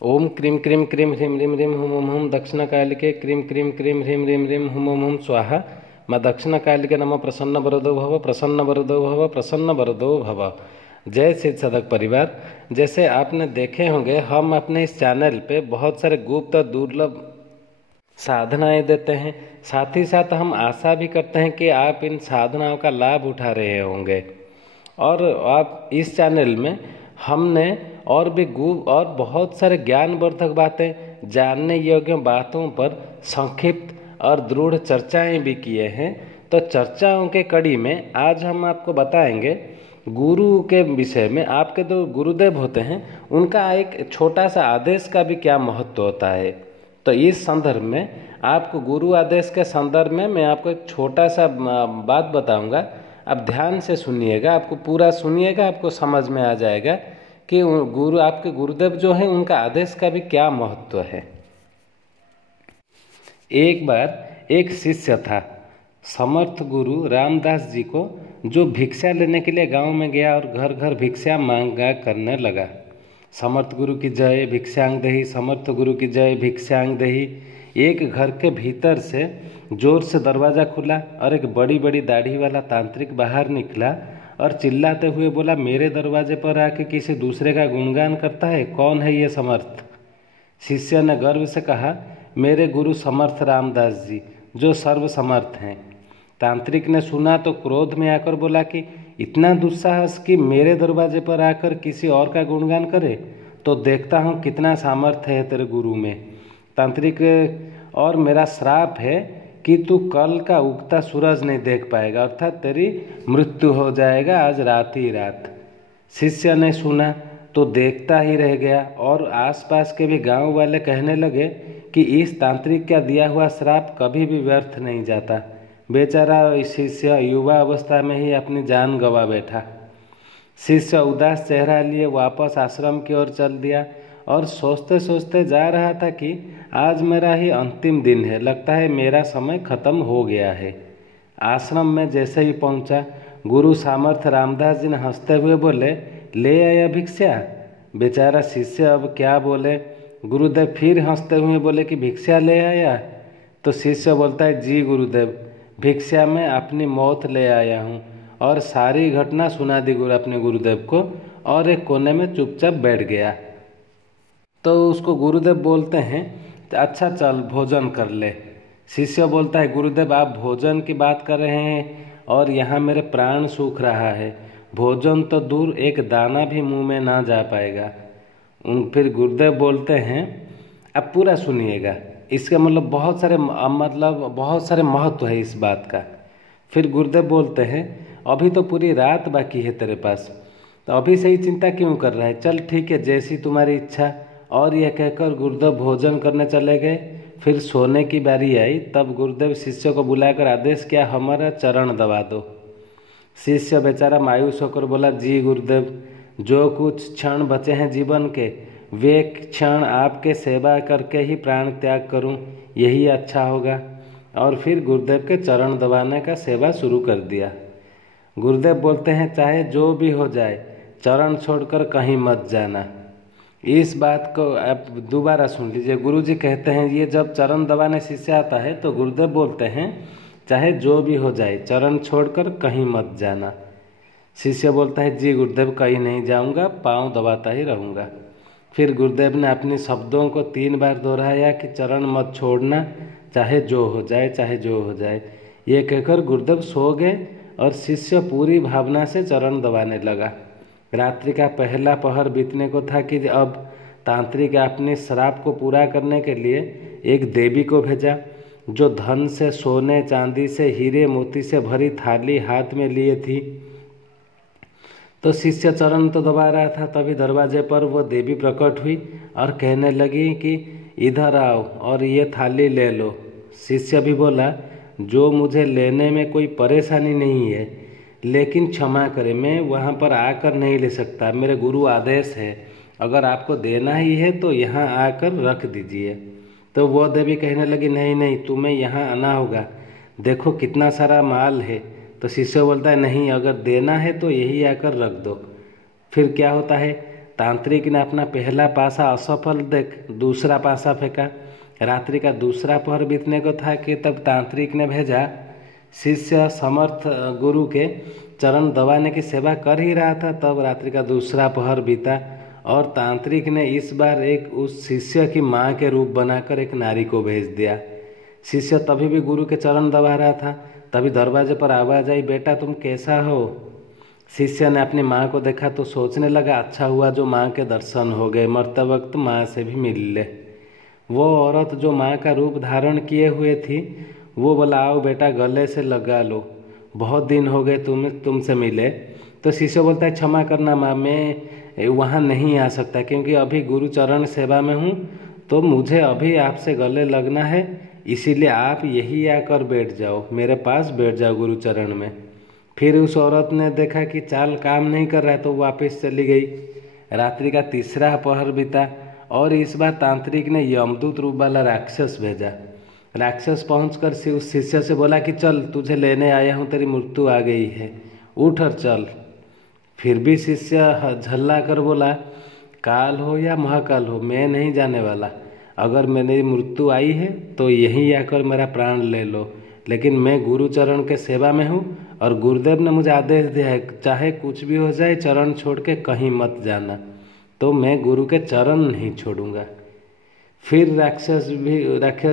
ओम क्रीं क्रीं क्रीं ह्रीं ह्रीं ह्रीं हुम हुम हुम दक्षिणकालिके क्रीं क्रीं क्रीं ह्रीं ह्रीं ह्रीं हुम हुम हुम स्वाहा। माँ दक्षिणकालिके नमः। प्रसन्न वरदो भव, प्रसन्न वरदो भव, प्रसन्न वरदो भव। जय सिद्ध साधक परिवार। जैसे आपने देखे होंगे, हम अपने इस चैनल पे बहुत सारे गुप्त और दुर्लभ साधनाएं देते हैं। साथ ही साथ हम आशा भी करते हैं कि आप इन साधनाओं का लाभ उठा रहे होंगे। और आप इस चैनल में हमने और भी और बहुत सारे ज्ञानवर्धक बातें, जानने योग्य बातों पर संक्षिप्त और दृढ़ चर्चाएं भी किए हैं। तो चर्चाओं के कड़ी में आज हम आपको बताएंगे गुरु के विषय में। आपके जो गुरुदेव होते हैं उनका एक छोटा सा आदेश का भी क्या महत्व होता है। तो इस संदर्भ में आपको गुरु आदेश के संदर्भ में मैं आपको एक छोटा सा बात बताऊंगा। आप ध्यान से सुनिएगा, आपको पूरा सुनिएगा, आपको समझ में आ जाएगा कि आपके गुरुदेव जो हैं उनका आदेश का भी क्या महत्व है। एक बार एक शिष्य था समर्थ गुरु रामदास जी को, जो भिक्षा लेने के लिए गांव में गया और घर घर भिक्षा मांगा करने लगा। समर्थ गुरु की जय भिक्षांग देही, समर्थ गुरु की जय भिक्षांग देही। एक घर के भीतर से जोर से दरवाज़ा खुला और एक बड़ी बड़ी दाढ़ी वाला तांत्रिक बाहर निकला और चिल्लाते हुए बोला, मेरे दरवाजे पर आके किसी दूसरे का गुणगान करता है, कौन है ये समर्थ। शिष्य ने गर्व से कहा, मेरे गुरु समर्थ रामदास जी, जो सर्व समर्थ हैं। तांत्रिक ने सुना तो क्रोध में आकर बोला कि इतना दुस्साहस कि मेरे दरवाजे पर आकर किसी और का गुणगान करे, तो देखता हूँ कितना सामर्थ्य है तेरे गुरु में। तांत्रिक, और मेरा श्राप है कि तू कल का उगता सूरज नहीं देख पाएगा, अर्थात तेरी मृत्यु हो जाएगा आज रात ही रात। शिष्य ने सुना तो देखता ही रह गया और आसपास के भी गांव वाले कहने लगे कि इस तांत्रिक का दिया हुआ श्राप कभी भी व्यर्थ नहीं जाता। बेचारा शिष्य युवा अवस्था में ही अपनी जान गंवा बैठा। शिष्य उदास चेहरा लिए वापस आश्रम की ओर चल दिया और सोचते सोचते जा रहा था कि आज मेरा ही अंतिम दिन है, लगता है मेरा समय खत्म हो गया है। आश्रम में जैसे ही पहुंचा, गुरु सामर्थ रामदास जी ने हंसते हुए बोले, ले आया भिक्षा। बेचारा शिष्य अब क्या बोले। गुरुदेव फिर हंसते हुए बोले कि भिक्षा ले आया। तो शिष्य बोलता है, जी गुरुदेव, भिक्षा में अपनी मौत ले आया हूँ। और सारी घटना सुना दी अपने गुरुदेव को और एक कोने में चुपचाप बैठ गया। तो उसको गुरुदेव बोलते हैं, अच्छा चल भोजन कर ले। शिष्य बोलता है, गुरुदेव आप भोजन की बात कर रहे हैं और यहाँ मेरे प्राण सूख रहा है, भोजन तो दूर एक दाना भी मुंह में ना जा पाएगा। फिर गुरुदेव बोलते हैं, अब पूरा सुनिएगा, इसका मतलब बहुत सारे महत्व है इस बात का। फिर गुरुदेव बोलते हैं, अभी तो पूरी रात बाकी है तेरे पास, तो अभी से ही चिंता क्यों कर रहा है, चल ठीक है जैसी तुम्हारी इच्छा। और यह कहकर गुरुदेव भोजन करने चले गए। फिर सोने की बारी आई, तब गुरुदेव शिष्य को बुलाकर आदेश किया, हमारा चरण दबा दो। शिष्य बेचारा मायूस होकर बोला, जी गुरुदेव, जो कुछ क्षण बचे हैं जीवन के, वे क्षण आपके सेवा करके ही प्राण त्याग करूं, यही अच्छा होगा। और फिर गुरुदेव के चरण दबाने का सेवा शुरू कर दिया। गुरुदेव बोलते हैं, चाहे जो भी हो जाए, चरण छोड़कर कहीं मत जाना। इस बात को आप दोबारा सुन लीजिए। गुरुजी कहते हैं, ये जब चरण दबाने शिष्य आता है तो गुरुदेव बोलते हैं, चाहे जो भी हो जाए, चरण छोड़कर कहीं मत जाना। शिष्य बोलता है, जी गुरुदेव, कहीं नहीं जाऊंगा, पाँव दबाता ही रहूँगा। फिर गुरुदेव ने अपने शब्दों को 3 बार दोहराया कि चरण मत छोड़ना, चाहे जो हो जाए, चाहे जो हो जाए। ये कहकर गुरुदेव सो गए और शिष्य पूरी भावना से चरण दबाने लगा। रात्रि का पहला पहर बीतने को था कि अब तांत्रिक अपने श्राप को पूरा करने के लिए एक देवी को भेजा, जो धन से, सोने चांदी से, हीरे मोती से भरी थाली हाथ में लिए थी। तो शिष्य चरण तो दबा रहा था, तभी दरवाजे पर वो देवी प्रकट हुई और कहने लगी कि इधर आओ और ये थाली ले लो। शिष्य भी बोला, जो मुझे लेने में कोई परेशानी नहीं है, लेकिन क्षमा करें, मैं वहाँ पर आकर नहीं ले सकता, मेरे गुरु आदेश है, अगर आपको देना ही है तो यहाँ आकर रख दीजिए। तो वो देवी कहने लगी, नहीं नहीं, तुम्हें यहाँ आना होगा, देखो कितना सारा माल है। तो शिष्य बोलता है, नहीं, अगर देना है तो यही आकर रख दो। फिर क्या होता है, तांत्रिक ने अपना पहला पासा असफल देख दूसरा पासा फेंका। रात्रि का दूसरा पहर बीतने को था कि तब तांत्रिक ने भेजा। शिष्य समर्थ गुरु के चरण दबाने की सेवा कर ही रहा था, तब रात्रि का दूसरा पहर बीता और तांत्रिक ने इस बार एक उस शिष्य की माँ के रूप बनाकर एक नारी को भेज दिया। शिष्य तभी भी गुरु के चरण दबा रहा था, तभी दरवाजे पर आवाज़ आई, बेटा तुम कैसा हो। शिष्य ने अपनी माँ को देखा तो सोचने लगा, अच्छा हुआ जो माँ के दर्शन हो गए, मरते वक्त माँ से भी मिल ले। वो औरत जो माँ का रूप धारण किए हुए थी वो बोला, आओ बेटा गले से लगा लो, बहुत दिन हो गए तुमसे मिले। तो शिष्य बोलता है, क्षमा करना माँ, मैं वहाँ नहीं आ सकता क्योंकि अभी गुरु चरण सेवा में हूँ, तो मुझे अभी आपसे गले लगना है, इसीलिए आप यही आकर बैठ जाओ, मेरे पास बैठ जाओ गुरु चरण में। फिर उस औरत ने देखा कि चाल काम नहीं कर रहा है तो वापस चली गई। रात्रि का तीसरा पहर बीता और इस बार तांत्रिक ने यमदूत रूप वाला राक्षस भेजा। राक्षस पहुंचकर उस शिष्य से बोला कि चल तुझे लेने आया हूँ, तेरी मृत्यु आ गई है, उठ और चल। फिर भी शिष्य झल्ला कर बोला, काल हो या महाकाल हो मैं नहीं जाने वाला, अगर मेरी मृत्यु आई है तो यहीं आकर मेरा प्राण ले लो, लेकिन मैं गुरु चरण के सेवा में हूँ और गुरुदेव ने मुझे आदेश दिया है, चाहे कुछ भी हो जाए चरण छोड़ के कहीं मत जाना, तो मैं गुरु के चरण नहीं छोड़ूंगा। फिर राक्षस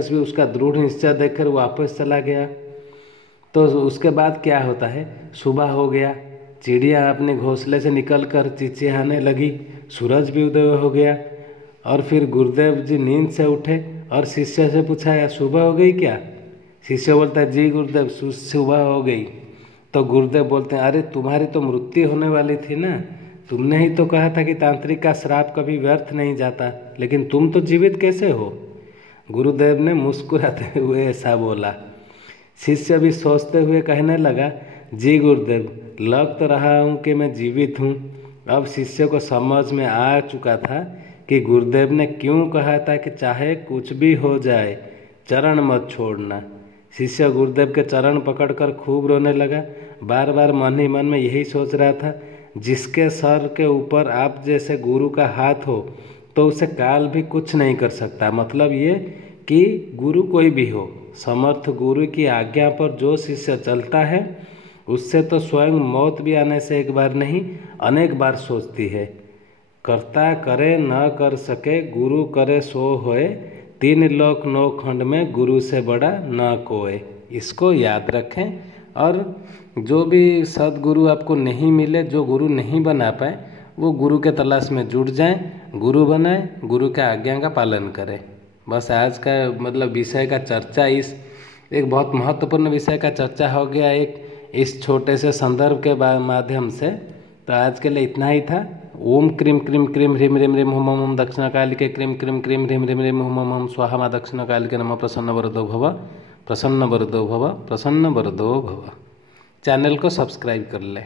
भी उसका दृढ़ निश्चय देखकर वापस चला गया। तो उसके बाद क्या होता है, सुबह हो गया, चिड़िया अपने घोंसले से निकलकर चिचियाने लगी, सूरज भी उदय हो गया और फिर गुरुदेव जी नींद से उठे और शिष्य से पूछा, यार सुबह हो गई क्या। शिष्य बोलता है, जी गुरुदेव सुबह हो गई। तो गुरुदेव बोलते हैं, अरे तुम्हारी तो मृत्यु होने वाली थी ना, तुमने ही तो कहा था कि तांत्रिक का श्राप कभी व्यर्थ नहीं जाता, लेकिन तुम तो जीवित कैसे हो। गुरुदेव ने मुस्कुराते हुए ऐसा बोला। शिष्य भी सोचते हुए कहने लगा, जी गुरुदेव लग तो रहा हूँ कि मैं जीवित हूँ। अब शिष्य को समझ में आ चुका था कि गुरुदेव ने क्यों कहा था कि चाहे कुछ भी हो जाए चरण मत छोड़ना। शिष्य गुरुदेव के चरण पकड़कर खूब रोने लगा, बार बार मन ही मन में यही सोच रहा था, जिसके सर के ऊपर आप जैसे गुरु का हाथ हो तो उसे काल भी कुछ नहीं कर सकता। मतलब ये कि गुरु कोई भी हो, समर्थ गुरु की आज्ञा पर जो शिष्य चलता है उससे तो स्वयं मौत भी आने से एक बार नहीं अनेक बार सोचती है। कर्ता करे न कर सके, गुरु करे सो होए, तीन लोक नौ खंड में गुरु से बड़ा न कोय। इसको याद रखें और जो भी सदगुरु आपको नहीं मिले, जो गुरु नहीं बना पाए, वो गुरु के तलाश में जुट जाएं, गुरु बनाएं, गुरु के आज्ञा का पालन करें। बस आज का मतलब विषय का चर्चा, इस एक बहुत महत्वपूर्ण विषय का चर्चा हो गया एक इस छोटे से संदर्भ के माध्यम से। तो आज के लिए इतना ही था। ओम क्रीम क्रीम क्रीम ह्रीम ह्रीम ह्रीम हुम हुम दक्षिणकालिके क्रीम क्रीम क्रीम ह्रीम ह्रीम ह्रीम हुम हुम स्वाहा मा दक्षिणकालिके नमः। प्रसन्न वरदो भव, प्रसन्न वरदो भव, प्रसन्न वरदो भव। चैनल को सब्सक्राइब कर लें।